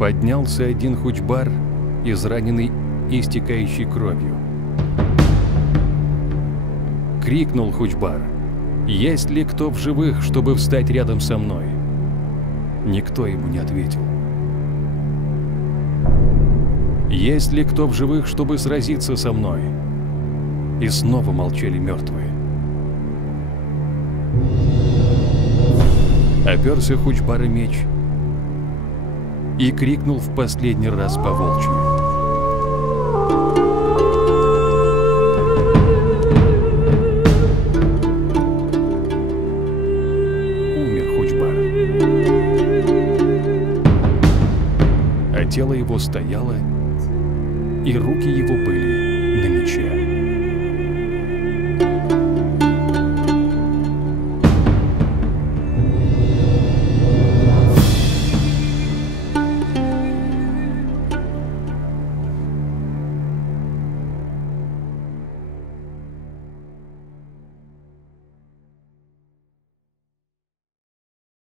Поднялся один Хучбар, израненный и истекающий кровью. Крикнул Хучбар: «Есть ли кто в живых, чтобы встать рядом со мной?» Никто ему не ответил. «Есть ли кто в живых, чтобы сразиться со мной?» И снова молчали мертвые. Оперся Хучбар и меч и крикнул в последний раз по-волчьи: умер Хучбар. А тело его стояло, и руки его были